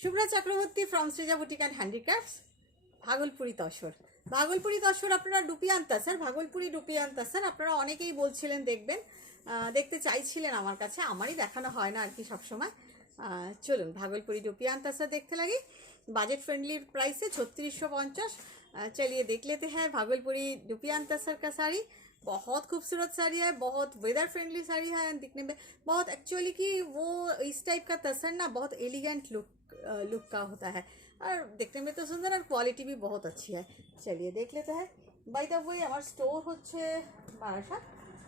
Shubhra Chakraborty from Srija boutique and handicrafts, Bhagalpuri tussar. Bhagalpuri tussar আপনারা dupion তাসার, Bhagalpuri dupion তাসার আপনারা অনেকেই বলছিলেন দেখবেন, দেখতে চাইছিলেন আমার কাছে, আমারই দেখানো হয় না আর কি সবসময়। চলুন ভাগলপুরি डुपियान तसर देखते लगे। बजट फ्रेंडली प्राइस है 3650। चलिए देख लेते हैं भागलपुरी डुपियान तसर का साड़ी। बहुत खूबसूरत साड़ी है, बहुत वेदर फ्रेंडली साड़ी है, दिखने में बहुत एक्चुअली कि वो इस टाइप का तसर ना बहुत एलिगेंट लुक का होता है और देखने में तो सुंदर और क्वालिटी भी बहुत अच्छी है। चलिए देख लेते हैं। बाय द वे আমার স্টোর হচ্ছে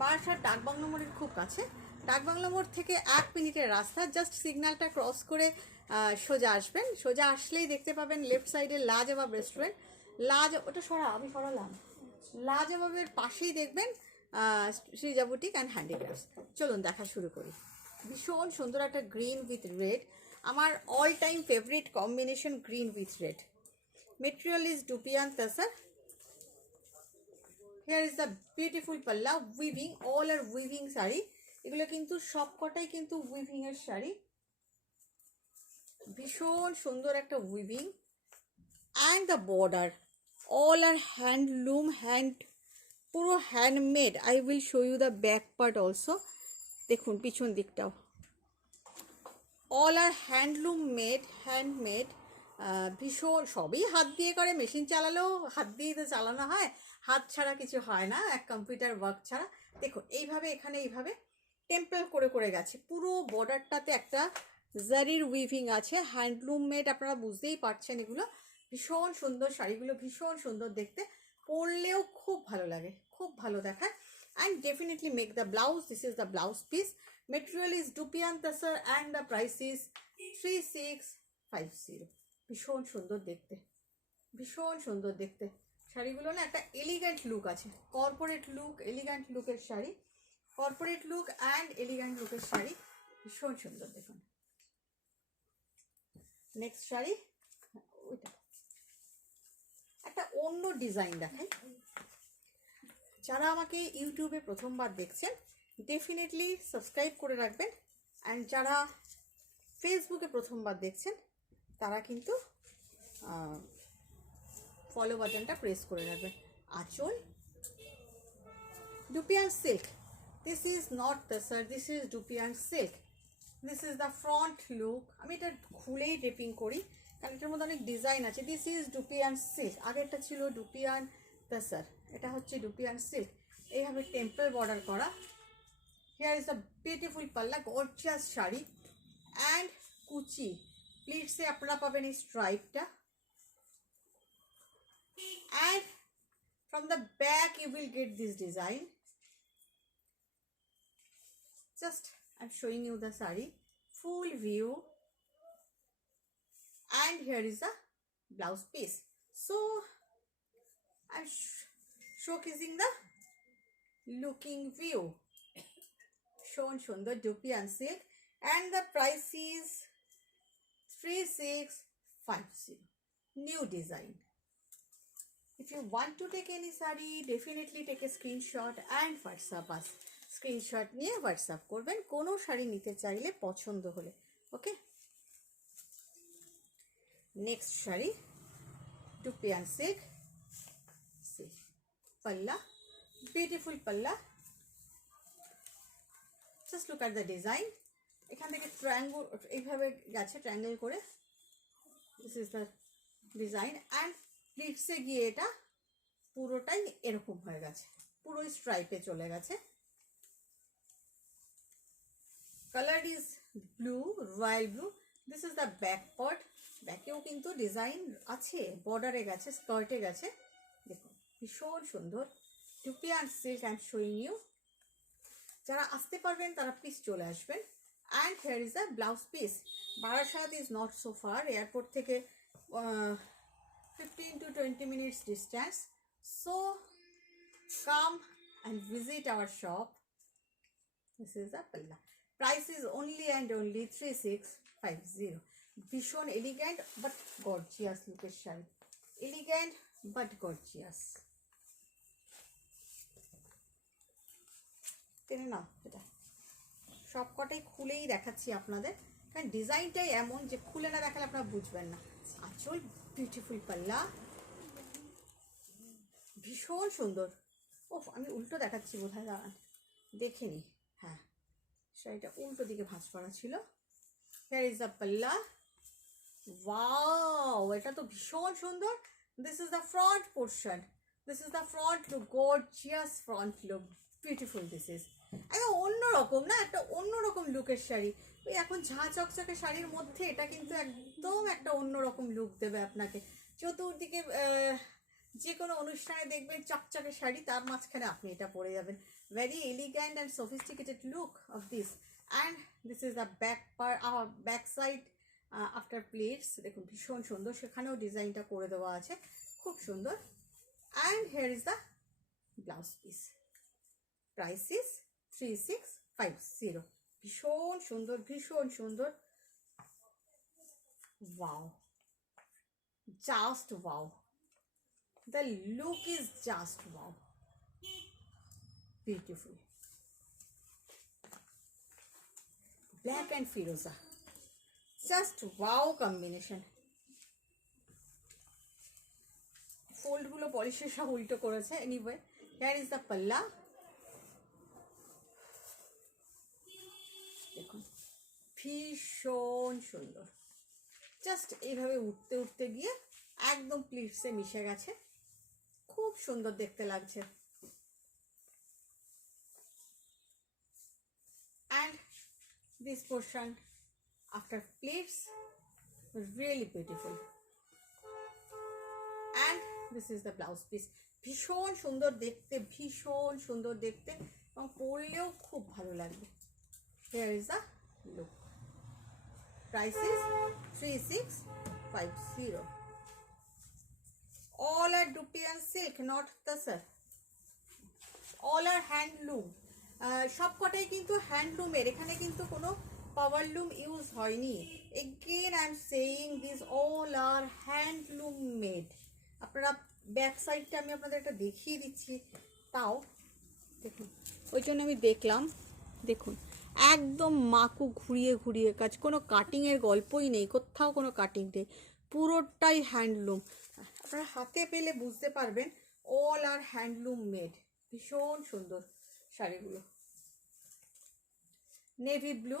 বারাসাত ডাকবাংলো মোড়ের খুব কাছে। ডাকবাংলো মোড় থেকে 1 মিনিটের রাস্তা, জাস্ট সিগন্যালটা ক্রস করে সোজা আসবেন। সোজা আসলেই দেখতে পাবেন লেফট সাইডে লাজবাব রেস্টুরেন্ট। ওটা আমি সরালাম। লাজবাবের পাশেই দেখবেন সৃজা বুটিক অ্যান্ড হ্যান্ডিক্রাফটস। চলুন দেখা শুরু করি। ভীষণ সুন্দর একটা গ্রিন উইথ রেড, আমার all time favourite combination, green with red. Material is dupion তাসার। Here is the beautiful পাল্লা, উইভিং, অল আর উইভিং শাড়ি। এগুলো কিন্তু সবকটাই কিন্তু উইভিং এর শাড়ি, ভীষণ সুন্দর একটা weaving. And the border all are handloom, পুরো handmade. I will show you the back part also. দেখুন পিছন দিকটাও অল আর হ্যান্ডমেড। ভীষণ, সবই হাত দিয়ে করে, মেশিন চালালেও হাত দিয়েই তো চালানো হয়, হাত ছাড়া কিছু হয় না, এক কম্পিউটার ওয়ার্ক ছাড়া। দেখুন এইভাবে এখানে এইভাবে টেম্পল করে করে গেছে, পুরো বর্ডারটাতে একটা জারির উইভিং আছে, হ্যান্ডলুম মেড। আপনারা বুঝতেই পারছেন এগুলো ভীষণ সুন্দর শাড়িগুলো, ভীষণ সুন্দর দেখতে, পরলেও খুব ভালো লাগে, খুব ভালো দেখায়। And definitely make the blouse, this is the blouse piece. Material is dupion তাসার and the price is 3650। ভীষণ সুন্দর দেখতে, ভীষণ সুন্দর দেখতে শাড়িগুলো না, একটা এলিগেন্ট লুক আছে, কর্পোরেট লুক, এলিগেন্ট লুকের sari, corporate look and elegant লুকের শাড়ি, ভীষণ সুন্দর। দেখুন নেক্সট শাড়ি, ওইটা একটা অন্য ডিজাইন দেখাই। যারা আমাকে ইউটিউবে প্রথমবার দেখছেন ডেফিনেটলি সাবস্ক্রাইব করে রাখবেন, অ্যান্ড যারা ফেসবুকে প্রথমবার দেখছেন তারা কিন্তু ফলো বাটনটা প্রেস করে রাখবেন। আঁচল dupion silk, this is not তাসার, this is dupion silk. This is the front look. আমি এটা খুলেই ড্রেপিং করি কারণ এটার মধ্যে অনেক ডিজাইন আছে। দিস ইজ ডুপিয়ান সিল্ক, আগেরটা ছিল ডুপিয়ান তাসার, এটা হচ্ছে ডুপিয়ান সিল্ক। এইভাবে টেম্পল বর্ডার করা। হিয়ার ইজ দ্য বিউটিফুল পাল্লা, গর্জিয়াস শাড়ি অ্যান্ড কুচি প্লিটসে আপনারা পাবেন এই স্ট্রাইপটা। And from the back you will get this design. Just I'm showing you the saree full view, and here is the blouse piece. So I'm showcasing the looking view. Shown the Dupian silk, and the price is 3650. New design. If you want to take any saree, definitely take a screenshot and WhatsApp us. Screenshot নিয়ে WhatsApp করবেন কোনো শাড়ি নিতে চাইলে পছন্দ হলে। Okay, next sari dupion silk, পাল্লা, beautiful পাল্লা। Just look at the design. এখান থেকে ট্রায়াঙ্গল এইভাবে গেছে, ট্রায়াঙ্গেল করে। This is the design and প্লিটসে গিয়ে এটা পুরোটাই এরকম হয়ে গেছে, পুরো স্ট্রাইপে চলে গেছে। Colour is blue, royal blue. This is the back part, ব্যাকেও কিন্তু ডিজাইন আছে, বর্ডারে গেছে, স্কার্টে গেছে। দেখুন ভীষণ সুন্দর dupion silk. I am showing you. যারা আসতে পারবেন তারা প্লিজ চলে আসবেন। And here is the blouse piece. Barasat is not so far, airport থেকে 15 to 20 minutes distance. So come and visit our shop. This is the palla. Price is only and only 3650. Vishon elegant but gorgeous looker shari. Elegant but gorgeous. টেনে নাও, এটা সবকটাই খুলেই দেখাচ্ছি আপনাদের কারণ ডিজাইনটাই এমন যে খুলে না দেখালে আপনারা বুঝবেন না। আঁচল বিউটিফুল পাল্লা, ভীষণ সুন্দর। ও আমি উল্টো দেখাচ্ছি বোধহয়, দাঁড়ান দেখে নি। হ্যাঁ, শাড়িটা উল্টো দিকে ভাঁজ করা ছিল। হিয়ার ইজ দ্য পাল্লা। ওয়াও, এটা তো ভীষণ সুন্দর। This is the front portion, this is the front look, gorgeous front look, beautiful. This is একদম অন্যরকম না, একটা অন্যরকম লুকের শাড়ি। ওই এখন ঝাঁ চকচকে শাড়ির মধ্যে এটা কিন্তু একদম একটা অন্যরকম লুক দেবে আপনাকে। চতুর্দিকে যে কোনো অনুষ্ঠানে দেখবেন চকচকে শাড়ি, তার মাঝখানে আপনি এটা পরে যাবেন। Very elegant and sophisticated look of this. And this is the back side after plates. দেখুন ভীষণ সুন্দর, সেখানেও ডিজাইনটা করে দেওয়া আছে, খুব সুন্দর। And here is the blouse piece. Price is 3650। ভীষণ সুন্দর, ভীষণ সুন্দর। Wow, just wow, the look is just wow, beautiful. Black and firoza, just wow combination. Fold গুলো পলিশের সব উল্টো করেছে। Anyway, here is the palla. দেখুন ভীষণ সুন্দর, জাস্ট এইভাবে উঠতে উঠতে গিয়ে একদম প্লিটসে মিশে গেছে, খুব সুন্দর দেখতে লাগছে। And this portion after pleats was really beautiful. And this is the blouse piece. ভীষণ সুন্দর দেখতে, ভীষণ সুন্দর দেখতে, এবং পরলেও খুব ভালো লাগবে। Here is the look. Price is 3650. All are dupi and silk, not tassar. All are handloom. সব কটাই কিন্তু হ্যান্ডলুমের, এখানে কিন্তু কোনো পাওয়ারলুম ইউজ হয়নি। Again I am saying this all are handloom made. আপনারা ব্যাক সাইডটা আমি আপনাদের একটা দেখিয়ে দিচ্ছি, তাও দেখুন, ওই জন্য আমি দেখলাম। দেখুন একদম মাকু ঘুরিয়ে ঘুরিয়ে কাজ, কোনো কাটিংয়ের গল্পই নেই, কোথাও কোনো কাটিং নেই, পুরোটাই হ্যান্ডলুম। আপনারা হাতে পেলে বুঝতে পারবেন, অল আর হ্যান্ডলুম মেড। ভীষণ সুন্দর শাড়িগুলো। Navy blue,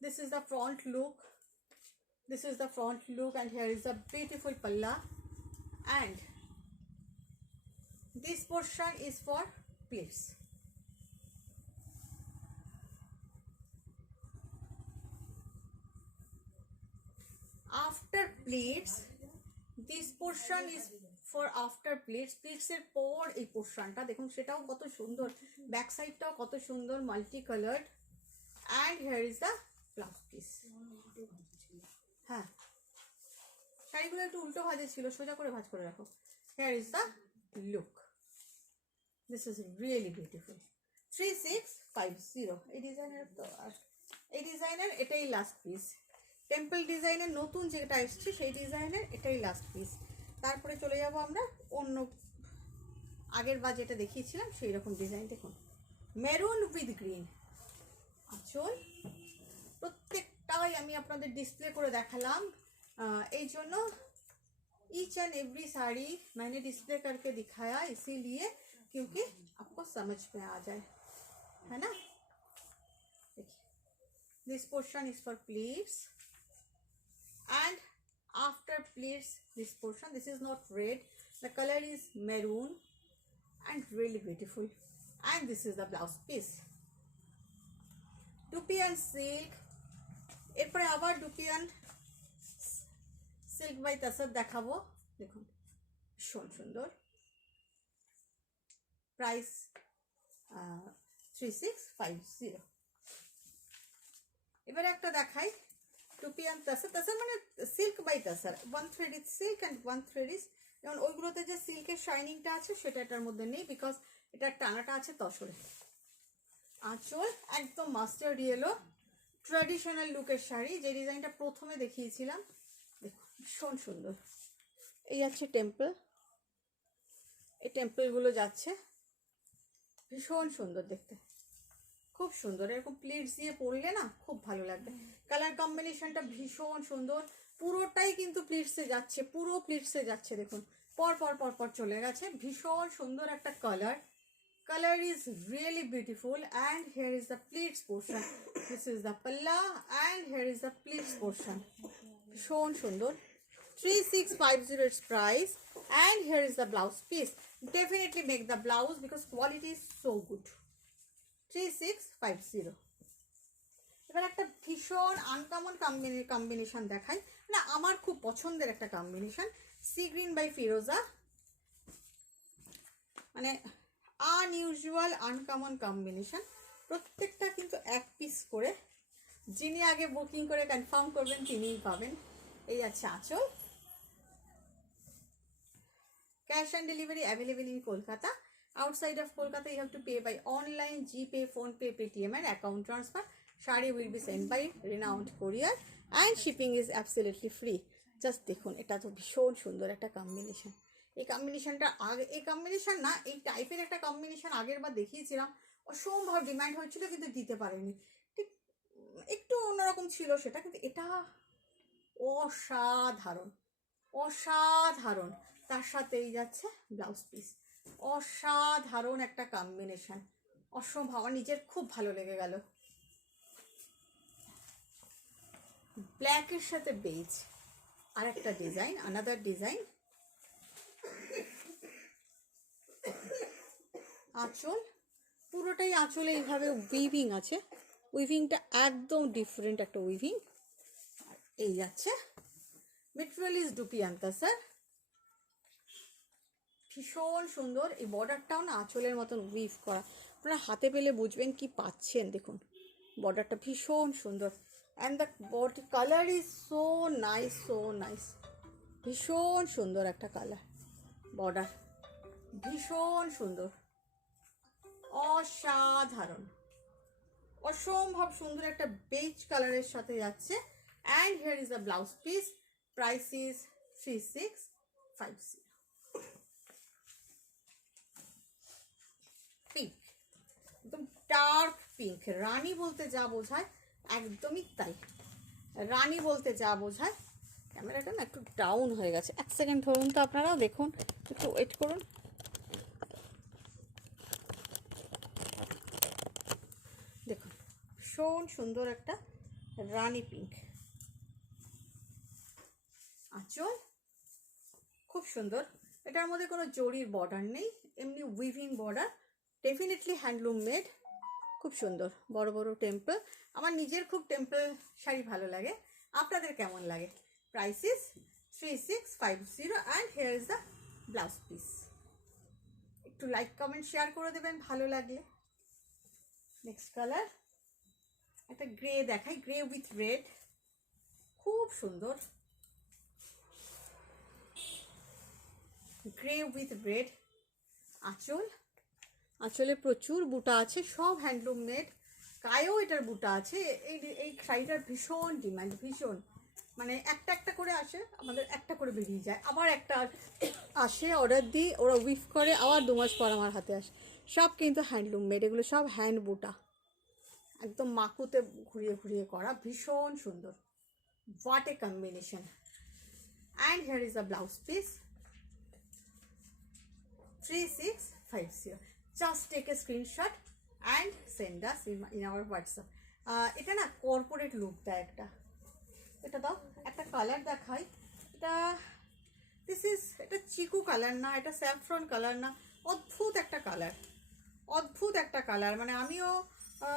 this is the front look, this is the front look, and here is the beautiful palla, and this portion is for pleats. After pleats, this portion is for after pleats. pleats এর পর এই পোর্শনটা দেখুন, সেটাও কত সুন্দর, back সাইডটাও কত সুন্দর, multi coloured. And here is the blouse piece. হ্যাঁ, শাড়িগুলো একটু উল্টো ভাজে ছিল, সোজা করে ভাজ করে রাখো। Here is the look. This is really beautiful. 3650. এই ডিজাইনের তো আর এই ডিজাইনের এটাই লাস্ট পিস। টেম্পল ডিজাইনের নতুন যেটা এসছে সেই ডিজাইনের এটাই লাস্ট পিস। তারপরে চলে যাব আমরা অন্য আগের বার যেটা দেখিয়েছিলাম সেই রকম ডিজাইন। দেখুন মেরুন উইথ গ্রিন আঁচল, প্রত্যেকটাই আমি আপনাদের ডিসপ্লে করে দেখালাম। এই জন্য ईच एंड एवरी साड़ी मैंने डिस्प्ले करके दिखाया, इसीलिए क्योंकि आपको समझ में आ जाए, है ना। देखिए this portion is for pleats, and after pleats this portion, this is not red, the colour is maroon and really beautiful, and this is the blouse piece. ডুপি অ্যান্ড সিল্ক, এরপরে আবার ডুপি অ্যান্ড সিল্ক বাই তাসার দেখাবো। দেখুন ভীষণ সুন্দর, price 3650। এবারে একটা দেখাই ডুপি অ্যান্ড তাসার। তাসার মানে silk by tussar, one thread is silk and one thread is, যেমন ওইগুলোতে যে সিল্কের শাইনিংটা আছে সেটা এটার মধ্যে নেই, বিকজ এটার টানাটা আছে তসরে। আঁচল একদম মাস্টার্ড ইয়েলো, ট্র্যাডিশনাল লুকের শাড়ি, যে ডিজাইনটা প্রথমে দেখিয়েছিলাম। দেখুন ভীষণ সুন্দর। এই যাচ্ছে টেম্পল, এই টেম্পলগুলো যাচ্ছে, ভীষণ সুন্দর দেখতে, খুব সুন্দর, এরকম প্লিটস দিয়ে পরলে না খুব ভালো লাগবে। কালার কম্বিনেশনটা ভীষণ সুন্দর, পুরোটাই কিন্তু প্লিটসে যাচ্ছে, পুরো প্লিটসে যাচ্ছে। দেখুন পর পর পর পর চলে গেছে, ভীষণ সুন্দর একটা colour. Color is really beautiful, and here is the pleats portion. This is the palla, and here is the pleats portion. ভীষণ সুন্দর, 3650 its price, and here is the blouse piece. Definitely make the blouse because quality is so good. 3650. এবার একটা ভীষণ uncommon combination দেখাই, না আমার খুব পছন্দের একটা কম্বিনেশন, সি গ্রিন বাই ফিরোজা। মানে আনইউজুয়াল আনকমন কম্বিনেশন, প্রত্যেকটা কিন্তু এক পিস করে। যিনি আগে বুকিং করে কনফার্ম করবেন তিনিই পাবেন। এই আছে আঁচল। Cash and delivery available in Kolkata. Outside of Kolkata you have to pay by online, GPay, PhonePe, Paytm and account transfer. Sari will be send by renowned courier and shipping is absolutely free. Just দেখুন, এটা তো ভীষণ সুন্দর একটা combination. এই কম্বিনেশনটা আগে, এই কম্বিনেশন না, এই টাইপের একটা কম্বিনেশন আগের বার দেখিয়েছিলাম, অসম্ভব ডিমান্ড হয়েছিল কিন্তু দিতে পারেনি, ঠিক একটু অন্যরকম ছিল সেটা, কিন্তু এটা অসাধারণ অসাধারণ। তার সাথেই যাচ্ছে ব্লাউজ পিস, অসাধারণ একটা কম্বিনেশন, অসম্ভব, আমার নিজের খুব ভালো লেগে গেল। ব্ল্যাকের সাথে বেজ, আর একটা ডিজাইন, আনাদার ডিজাইন। আঁচল, পুরোটাই আঁচলে এইভাবে উইভিং আছে, উইভিংটা একদম ডিফারেন্ট একটা উইভিং। আর এই যাচ্ছে মেটেরিয়াল ইজ ডুপিয়ান্তা স্যার, ভীষণ সুন্দর। এই বর্ডারটাও না আঁচলের মতন উইভ করা, আপনারা হাতে পেলে বুঝবেন কি পাচ্ছেন। দেখুন বর্ডারটা ভীষণ সুন্দর, and the body colour is so nice, so nice, ভীষণ সুন্দর একটা কালার, বর্ডার ভীষণ সুন্দর, অসাধারণ, অসম্ভব সুন্দর একটা বেজ কালারের সাথে যাচ্ছে। And here is the blouse piece, price is 3650। Pink, একদম ডার্ক পিঙ্ক, রানী বলতে যা বোঝায় একদমই তাই, রানী বলতে যা বোঝায়। ক্যামেরাটা না একটু ডাউন হয়ে গেছে, এক সেকেন্ড ধরুন তো, আপনারাও দেখুন, একটু ওয়েট করুন। দেখুন ভীষণ সুন্দর একটা রানী পিঙ্ক, আঁচল খুব সুন্দর, এটার মধ্যে কোনো জরির বর্ডার নেই, এমনি weaving border, definitely handloom made, খুব সুন্দর, বড় বড় টেম্পল। আমার নিজের খুব টেম্পল শাড়ি ভালো লাগে, আপনাদের কেমন লাগে? Price is 3650, and here is the blouse piece. একটু লাইক কমেন্ট শেয়ার করে দেবেন ভালো লাগলে। নেক্সট কালার একটা গ্রে দেখাই, গ্রে উইথ রেড, খুব সুন্দর, গ্রে উইথ রেড। আঁচল, আঁচলে প্রচুর বুটা আছে, সব হ্যান্ডলুম মেড, গায়েও এটার বুটা আছে। এই শাড়িটার ভীষণ ডিমান্ড, ভীষণ, মানে একটা একটা করে আসে, আমাদের একটা করে বেরিয়ে যায়, আবার একটা আসে, অর্ডার দিই, ওরা উইফ করে, আবার 2 মাস পর আমার হাতে আসে, সব কিন্তু হ্যান্ডলুম মেড, এগুলো সব হ্যান্ড বুটা, একদম মাকুতে ঘুরিয়ে ঘুরিয়ে করা, ভীষণ সুন্দর, what a combination. And here is the blouse piece, 3650. Just take a screenshot and send us in our WhatsApp. এটা না কর্পোরেট লুক দেয় একটা, এটা দাও, একটা কালার দেখাই, এটা এটা চিকু কালার না, এটা স্যাফরন কালার না, অদ্ভুত একটা কালার, অদ্ভুত একটা কালার, মানে আমিও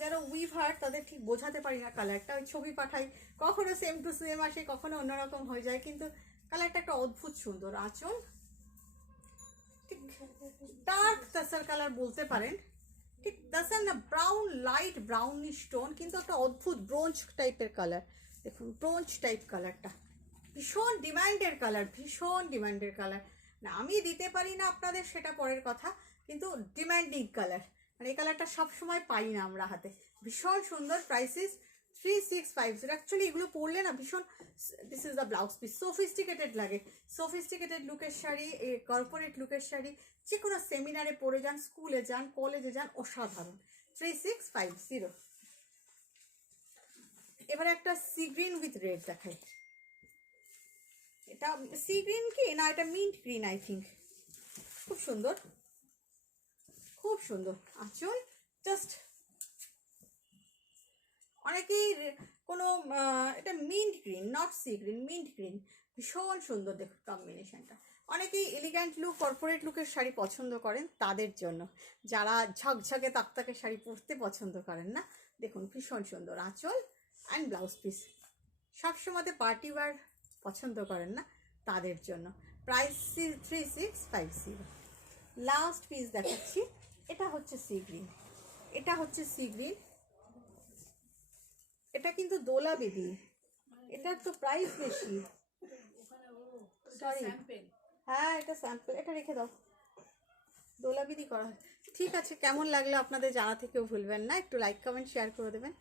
যারা উইভার তাদের ঠিক বোঝাতে পারি না কালারটা, ওই ছবি পাঠাই, কখনো সেম টু সেম আসে, কখনো অন্যরকম হয়ে যায়, কিন্তু কালারটা একটা অদ্ভুত সুন্দর। আঁচল ডার্ক তাসার কালার বলতে পারেন, ঠিক তাসার না, ব্রাউন, লাইট ব্রাউনিশ টোন, কিন্তু একটা অদ্ভুত ব্রোঞ্জ টাইপের কালার। দেখুন ব্রোঞ্জ টাইপ কালারটা, ভীষণ ডিমান্ডের কালার, ভীষণ ডিমান্ডের কালার। না আমি দিতে পারি না আপনাদের সেটা পরের কথা, কিন্তু ডিমান্ডিং কালার, মানে এই কালারটা সবসময় পাই না আমরা হাতে, ভীষণ সুন্দর। প্রাইসিস 3650। অ্যাকচুয়ালি এগুলো পরলে না ভীষণ, this is the blouse piece, sophisticated লাগে, সোফিস্টিকেটেড লুকের শাড়ি, কর্পোরেট লুকের শাড়ি, যে কোনো সেমিনারে পরে যান, স্কুলে যান, কলেজে যান, অসাধারণ। 3650। এবারে একটা সি গ্রিন উইথ রেড দেখাই। এটা সি গ্রিন কি না, এটা মিন্ট গ্রিন আই থিঙ্ক। খুব সুন্দর, খুব সুন্দর আঁচল। জাস্ট অনেকেই কোনো এটা mint green, not sea green, mint green, ভীষণ সুন্দর দেখুন কম্বিনেশনটা। অনেকেই এলিগ্যান্ট লুক, কর্পোরেট লুকের শাড়ি পছন্দ করেন তাদের জন্য, যারা ঝকঝকে তাকতাকে শাড়ি পরতে পছন্দ করেন না, দেখুন ভীষণ সুন্দর আঁচল অ্যান্ড ব্লাউজ পিস। সবসময়তে পার্টি ওয়্যার পছন্দ করেন না তাদের জন্য। প্রাইস 3650। লাস্ট পিস দেখাচ্ছি, এটা হচ্ছে সি গ্রিন, এটা হচ্ছে সি গ্রিন, এটা কিন্তু দোলা বেদি, এটার তো প্রাইস বেশি। সরি, হ্যাঁ এটা স্যাম্পল, এটা রেখে দাও, দোলা বিদি করা হয়। ঠিক আছে, কেমন লাগলো আপনাদের জানা থেকেও ভুলবেন না, একটু লাইক কমেন্ট শেয়ার করে দেবেন।